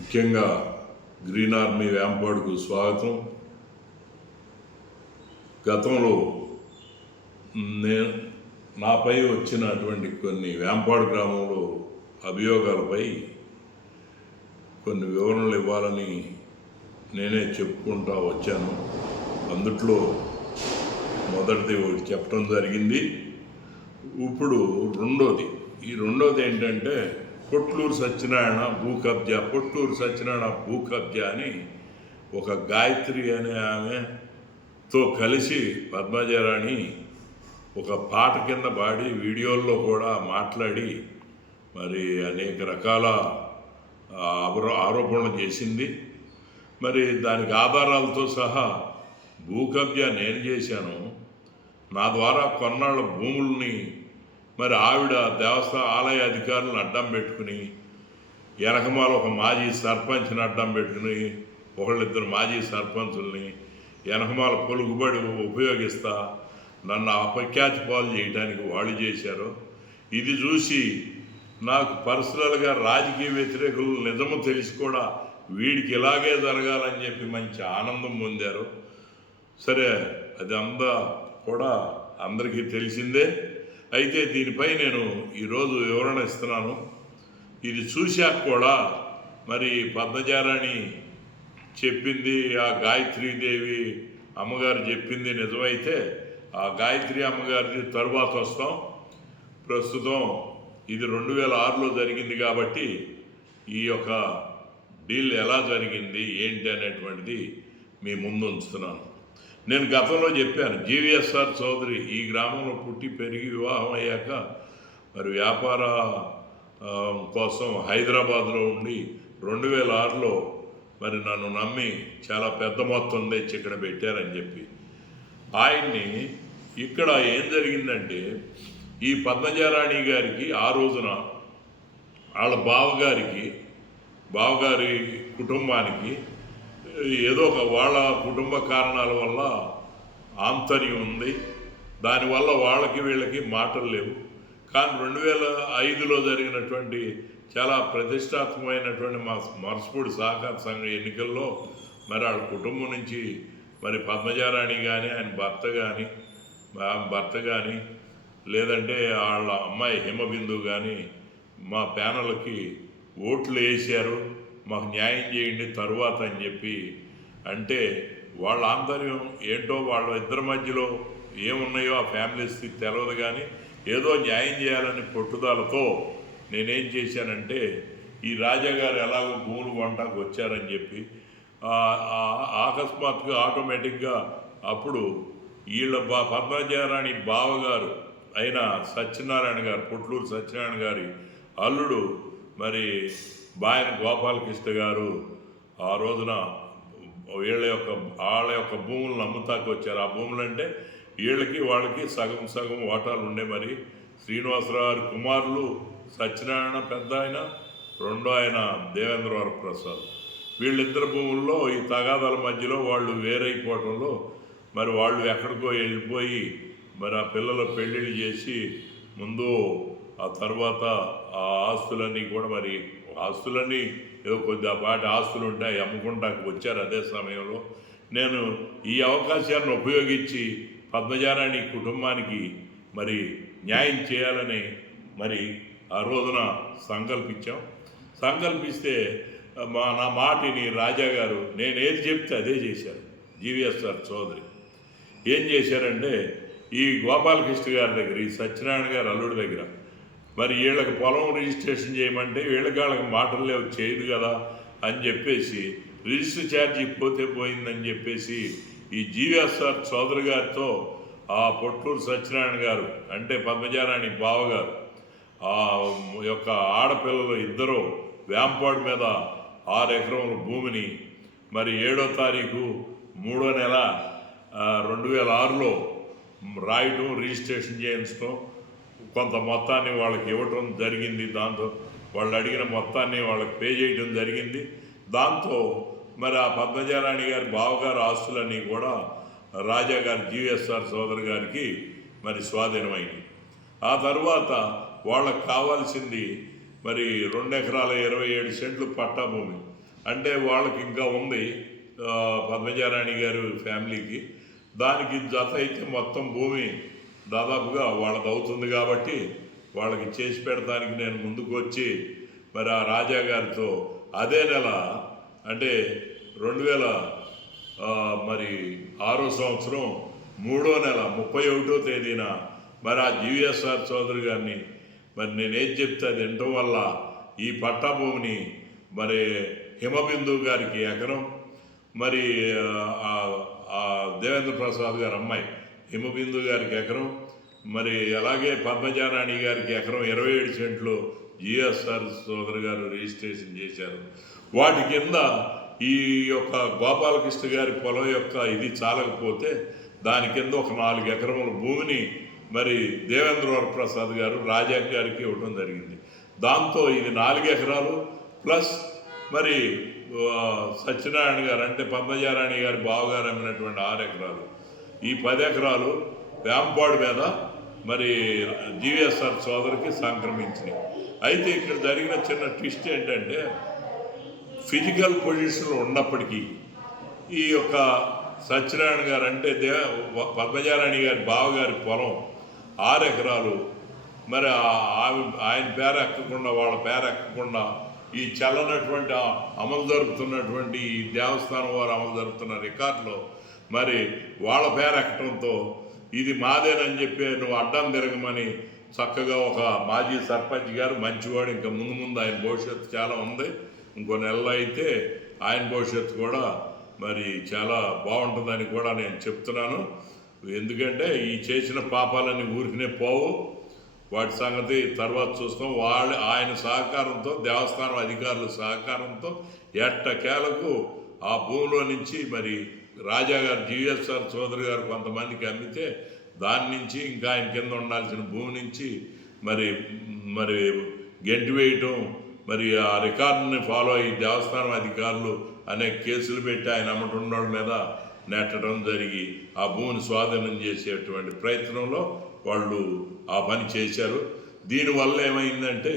ముఖ్యంగా green army వ్యాంపాడ్కు స్వాగతం. గతంలో నాపై వచ్చినటువంటి కొన్ని వ్యాంపాడ్ గ్రామంలో అభియోగాలపై కొన్ని వివరణలు ఇవ్వాలని నేనే చెప్పుకుంటూ వచ్చాను. అందుట్లో మొదటిది ఒకటి చెప్పడం జరిగింది. ఇప్పుడు రెండోది ఏంటంటే పొట్లూరు సత్యనారాయణ భూ కబ్జా అని ఒక గాయత్రి అనే ఆమెతో కలిసి పద్మజారాణి ఒక పాట కింద పాడి వీడియోల్లో కూడా మాట్లాడి మరి అనేక రకాల ఆరోపణలు చేసింది. మరి దానికి ఆధారాలతో సహా భూ కబ్జా నేను చేశాను, నా ద్వారా కొన్నాళ్ళ భూముల్ని మరి ఆవిడ దేవస్థాన ఆలయ అధికారులను అడ్డం పెట్టుకుని, వెనకమాల ఒక మాజీ సర్పంచ్ని అడ్డం పెట్టుకుని, ఒకళ్ళిద్దరు మాజీ సర్పంచుల్ని వెనకమాల పొలుగుబడి ఉపయోగిస్తా నన్ను అపఖ్యాతి పాలు చేయడానికి వాళ్ళు చేశారు. ఇది చూసి నాకు పర్సనల్గా రాజకీయ వ్యతిరేకులు నిజము తెలిసి కూడా వీడికి ఇలాగే జరగాలని చెప్పి మంచి ఆనందం పొందారు. సరే, అది కూడా అందరికీ తెలిసిందే. అయితే దీనిపై నేను ఈరోజు వివరణ ఇస్తున్నాను. ఇది చూశాక కూడా మరి పద్మజారాణి చెప్పింది, ఆ గాయత్రీదేవి అమ్మగారు చెప్పింది నిజమైతే ఆ గాయత్రి అమ్మగారిది తరువాత వస్తాం. ప్రస్తుతం ఇది 2006లో జరిగింది కాబట్టి ఈ యొక్క డీల్ ఎలా జరిగింది ఏంటి అనేటువంటిది మీ ముందు ఉంచుతున్నాను. నేను గతంలో చెప్పాను, జీవీఎస్ఆర్ చౌదరి ఈ గ్రామంలో పుట్టి పెరిగి వివాహం అయ్యాక మరి వ్యాపార కోసం హైదరాబాద్లో ఉండి 2006లో మరి నన్ను నమ్మి చాలా పెద్ద మొత్తం తెచ్చి ఇక్కడ పెట్టారని చెప్పి ఆయన్ని ఇక్కడ ఏం జరిగిందంటే ఈ పద్మజారాణి గారికి ఆ రోజున వాళ్ళ బావగారి కుటుంబానికి ఏదో ఒక వాళ్ళ కుటుంబ కారణాల వల్ల ఆంతర్యం ఉంది. దానివల్ల వాళ్ళకి వీళ్ళకి మాటలు లేవు. కానీ 2005లో జరిగినటువంటి చాలా ప్రతిష్టాత్మకమైనటువంటి మర్సపూడి సహకార సంఘ ఎన్నికల్లో మరి వాళ్ళ కుటుంబం నుంచి మరి పద్మజారాణి కానీ ఆయన భర్త కానీ లేదంటే వాళ్ళ అమ్మాయి హిమబిందు కానీ మా ప్యానల్కి ఓట్లు వేసారు, మాకు న్యాయం చేయండి తరువాత అని చెప్పి అంటే వాళ్ళ ఆంతర్యం ఏంటో వాళ్ళ ఇద్దరి మధ్యలో ఏమున్నాయో ఆ ఫ్యామిలీ స్థితి తెలియదు. కానీ ఏదో న్యాయం చేయాలని పట్టుదలతో నేనేం చేశానంటే ఈ రాజాగారు ఎలాగో భూములు కొంటాకు వచ్చారని చెప్పి అకస్మాత్తుగా ఆటోమేటిక్గా అప్పుడు వీళ్ళ పద్మజారాణి బావగారు అయిన సత్యనారాయణ గారు, పొట్లూరు సత్యనారాయణ గారి అల్లుడు మరి బాయన గోపాలకృష్ణ గారు ఆ రోజున వాళ్ళ యొక్క భూములను అమ్ముతాకు వచ్చారు. ఆ భూములు అంటే వాళ్ళకి సగం వాటాలు ఉండే. మరి శ్రీనివాసరావు గారి కుమారులు సత్యనారాయణ పెద్ద ఆయన, రెండో ఆయన దేవేంద్రవర ప్రసాద్. వీళ్ళిద్దరు భూముల్లో ఈ తగాదాల మధ్యలో వాళ్ళు వేరైపోవటంలో మరి వాళ్ళు ఎక్కడికో వెళ్ళిపోయి మరి ఆ పిల్లల పెళ్ళిళ్ళు చేసి ముందు ఆ తర్వాత ఆ ఆస్తులన్నీ కూడా మరి ఆస్తులన్నీ ఏదో కొద్దిపాటి ఆస్తులు ఉంటాయి అమ్ముకుంటాకు వచ్చారు. అదే సమయంలో నేను ఈ అవకాశాన్ని ఉపయోగించి పద్మజారాణి కుటుంబానికి మరి న్యాయం చేయాలని మరి ఆ రోజున సంకల్పిస్తే నా మాటిని రాజాగారు నేను ఏది చెప్తే అదే చేశారు. జీవీఎస్ఆర్ చౌదరి ఏం చేశారంటే ఈ గోపాలకృష్ణ గారి దగ్గర, ఈ సత్యనారాయణ గారి అల్లుడి దగ్గర మరి వీళ్ళకి పొలం రిజిస్ట్రేషన్ చేయమంటే వాళ్ళకి మాటలు లేవు, చేయదు కదా అని చెప్పేసి రిజిస్టర్ ఛార్జీ పోయిందని చెప్పేసి ఈ జీవీఎస్ఆర్ చౌదరి గారితో ఆ పొట్లూరు సత్యనారాయణ గారు అంటే పద్మజారాణి బావగారు ఆ యొక్క ఆడపిల్లలు ఇద్దరు వ్యాంపాడ్ మీద 6 ఎకరముల భూమిని మరి 7వ తారీఖు 3వ నెల 2006లో రాయటం, రిజిస్ట్రేషన్ చేయించడం, కొంత మొత్తాన్ని వాళ్ళకి ఇవ్వటం జరిగింది. దాంతో వాళ్ళు అడిగిన మొత్తాన్ని వాళ్ళకి పే చేయడం జరిగింది. దాంతో మరి ఆ పద్మజారాణి గారి బావగారు ఆస్తులన్నీ కూడా రాజాగారి జీవీఎస్ఆర్ సోదరు గారికి మరి స్వాధీనమైంది. ఆ తర్వాత వాళ్ళకు కావాల్సింది మరి 2 ఎకరాల 27 సెంట్లు పట్టా భూమి. అంటే వాళ్ళకి ఇంకా ఉంది పద్మజారాణి గారు ఫ్యామిలీకి. దానికి జత అయితే మొత్తం భూమి దాదాపుగా వాళ్ళది అవుతుంది కాబట్టి వాళ్ళకి చేసి పెడతానికి నేను ముందుకు వచ్చి మరి ఆ రాజా గారితో అదే నెల అంటే 2006 సంవత్సరం 3వ నెల 31వ తేదీన మరి ఆ జీవీఎస్ఆర్ చౌదరి గారిని మరి నేనేం చెప్తే అది వినటం వల్ల ఈ పట్టా భూమిని మరి హిమబిందు గారికి ఎకరం, మరి దేవేంద్ర ప్రసాద్ గారి అమ్మాయి హిమబిందు గారికి ఎకరం, మరి అలాగే పద్మజారాణి గారికి ఎకరం 27 సెంట్లు జిఎస్ఆర్ సోదరు గారు రిజిస్ట్రేషన్ చేశారు. వాటి కింద ఈ యొక్క గోపాలకృష్ణ గారి పొలం యొక్క ఇది చాలకపోతే దాని కింద ఒక 4 ఎకరముల భూమిని మరి దేవేంద్ర ప్రసాద్ గారు రాజా గారికి ఇవ్వడం జరిగింది. దాంతో ఇది 4 ఎకరాలు ప్లస్ మరి సత్యనారాయణ గారు అంటే పద్మజారాణి గారి బావగారు అమ్మినటువంటి 6 ఎకరాలు, ఈ 10 ఎకరాలు వేంపాడు మీద మరి జీవీఎస్ఆర్ సోదరికి సంక్రమించినాయి. అయితే ఇక్కడ జరిగిన చిన్న ట్విస్ట్ ఏంటంటే ఫిజికల్ పొజిషన్లో ఉన్నప్పటికీ ఈ యొక్క సత్యనారాయణ గారు అంటే పద్మజారాణి గారి బావగారి పొలం 6 ఎకరాలు మరి ఆయన పేరు ఎక్కకుండా వాళ్ళ పేరు ఎక్కకుండా ఈ చల్లనటువంటి అమలు జరుపుతున్నటువంటి ఈ దేవస్థానం వారు అమలు జరుపుతున్న రికార్డులో మరి వాళ్ళ పేరు ఎక్కడంతో ఇది మాదేనని చెప్పి నువ్వు అడ్డం తిరగమని చక్కగా ఒక మాజీ సర్పంచ్ గారు మంచివాడు, ఇంకా ముందు ముందు ఆయన భవిష్యత్తు చాలా ఉంది, ఇంకో నెలలో అయితే ఆయన భవిష్యత్తు కూడా మరి చాలా బాగుంటుందని కూడా నేను చెప్తున్నాను. ఎందుకంటే ఈ చేసిన పాపాలన్నీ ఊరికినే పోవు, వాటి సంగతి తర్వాత చూస్తాం. ఆయన సహకారంతో దేవస్థానం అధికారుల సహకారంతో ఎట్టకేలకు ఆ భూమిలో నుంచి మరి రాజా గారు జీవీఎస్ఆర్ చౌదరి గారు కొంతమందికి అమ్మితే దాని నుంచి ఇంకా ఆయన కింద ఉండాల్సిన భూమి నుంచి మరి మరి గెంటి వేయటం, మరి ఆ రికార్డుని ఫాలో అయ్యి దేవస్థానం అధికారులు అనేక కేసులు పెట్టి ఆయన అమ్మటున్నోళ్ళ మీద నెట్టడం జరిగి ఆ భూమిని స్వాధీనం చేసేటువంటి ప్రయత్నంలో వాళ్ళు ఆ పని చేశారు. దీనివల్ల ఏమైందంటే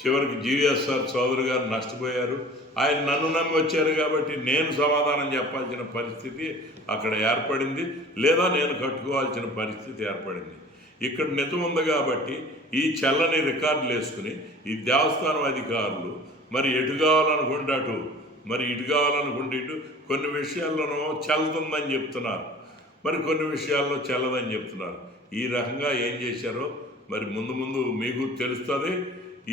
చివరికి జీవీఎస్ఆర్ చౌదరి గారు నష్టపోయారు. ఆయన నన్ను నమ్మి వచ్చారు కాబట్టి నేను సమాధానం చెప్పాల్సిన పరిస్థితి అక్కడ ఏర్పడింది, లేదా నేను కట్టుకోవాల్సిన పరిస్థితి ఏర్పడింది. ఇక్కడ నిజం ఉంది కాబట్టి ఈ చల్లని రికార్డులు వేసుకుని ఈ దేవస్థానం అధికారులు మరి ఎటు కావాలనుకుంటే అటు, మరి ఇటు కావాలనుకుంటే ఇటు, కొన్ని విషయాల్లోనూ చల్లుతుందని చెప్తున్నారు, మరి కొన్ని విషయాల్లో చల్లదని చెప్తున్నారు. ఈ రకంగా ఏం చేశారో మరి ముందు ముందు మీకు తెలుస్తుంది.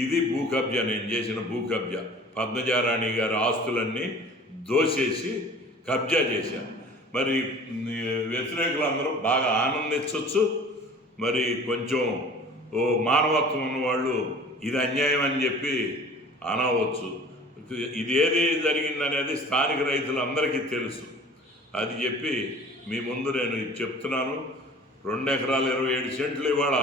ఇది భూ కబ్జా, నేను చేసిన భూ కబ్జా. పద్మజారాణి గారి ఆస్తులన్నీ దోసేసి కబ్జా చేశారు. మరి వ్యతిరేకులందరూ బాగా ఆనందించవచ్చు, మరి కొంచెం మానవత్వం ఉన్నవాళ్ళు ఇది అన్యాయం అని చెప్పి అనవచ్చు. ఇది ఏది జరిగిందనేది స్థానిక రైతులందరికీ తెలుసు. అది చెప్పి మీ ముందు నేను చెప్తున్నాను. 2 ఎకరాల 27 సెంట్లు ఇవాళ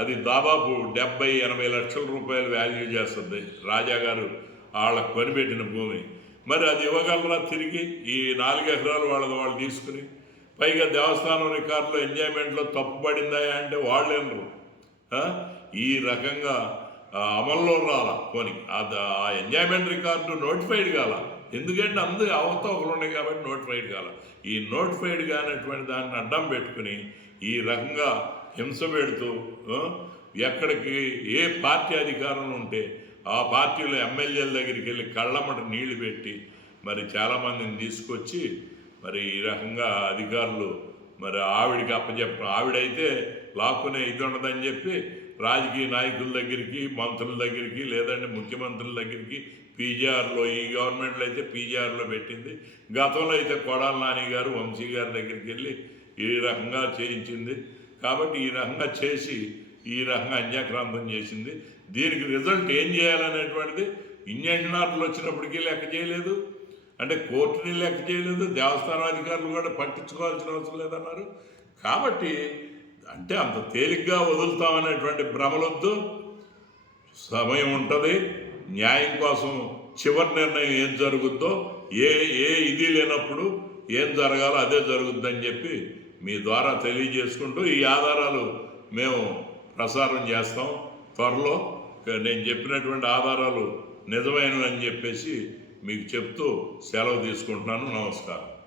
అది దాదాపు 70-80 లక్షల రూపాయలు వాల్యూ చేస్తుంది రాజా గారు వాళ్ళకు కొనిపెట్టిన భూమి. మరి అది ఇవ్వగలరా తిరిగి? ఈ 4 ఎకరాలు వాళ్ళు తీసుకుని పైగా దేవస్థానం రికార్డులో ఎంజాయ్మెంట్లో తప్పుపడిందా అంటే వాళ్ళేనరు. ఈ రకంగా అమల్లో రాలా, పోనీ ఆ ఎంజాయ్మెంట్ రికార్డు నోటిఫైడ్ కాల. ఎందుకంటే అందరూ అవతవకలు ఉన్నాయి కాబట్టి నోటిఫైడ్ కాల. ఈ నోటిఫైడ్ కానటువంటి దాన్ని అడ్డం పెట్టుకుని ఈ రకంగా హింస పెడుతూ ఎక్కడికి ఏ పార్టీ అధికారంలో ఉంటే ఆ పార్టీలో ఎమ్మెల్యేల దగ్గరికి వెళ్ళి కళ్ళమ్మట నీళ్లు పెట్టి మరి చాలామందిని తీసుకొచ్చి మరి ఈ రకంగా అధికారులు మరి ఆవిడికి అప్పచెప్పడం, ఆవిడైతే లాక్కునే ఇది ఉండదని చెప్పి రాజకీయ నాయకుల దగ్గరికి, మంత్రుల దగ్గరికి, లేదంటే ముఖ్యమంత్రుల దగ్గరికి పీజీఆర్లో, ఈ గవర్నమెంట్లో అయితే పీజీఆర్లో పెట్టింది. గతంలో అయితే కొడాల నాని గారు, వంశీ గారి దగ్గరికి వెళ్ళి ఈ రకంగా చేయించింది. కాబట్టి ఈ రకంగా చేసి ఈ రకంగా అన్యాక్రాంతం చేసింది. దీనికి రిజల్ట్ ఏం చేయాలనేటువంటిది ఇంజనీర్లు వచ్చినప్పటికీ లెక్క చేయలేదు, అంటే కోర్టుని లెక్క చేయలేదు, దేవస్థానం అధికారులు కూడా పట్టించుకోవాల్సిన అవసరం లేదన్నారు. కాబట్టి అంటే అంత తేలిగ్గా వదులుతామనేటువంటి భ్రమలొద్దు. సమయం ఉంటుంది, న్యాయం కోసం చివరి నిర్ణయం ఏం జరుగుద్దో, ఏ ఇది లేనప్పుడు ఏం జరగాలో అదే జరుగుద్దని చెప్పి మీ ద్వారా తెలియజేసుకుంటూ ఈ ఆధారాలు మేము ప్రసారం చేస్తాం త్వరలో. నేను చెప్పినటువంటి ఆధారాలు నిజమైనవి అని చెప్పేసి మీకు చెప్తూ సెలవు తీసుకుంటున్నాను. నమస్కారం.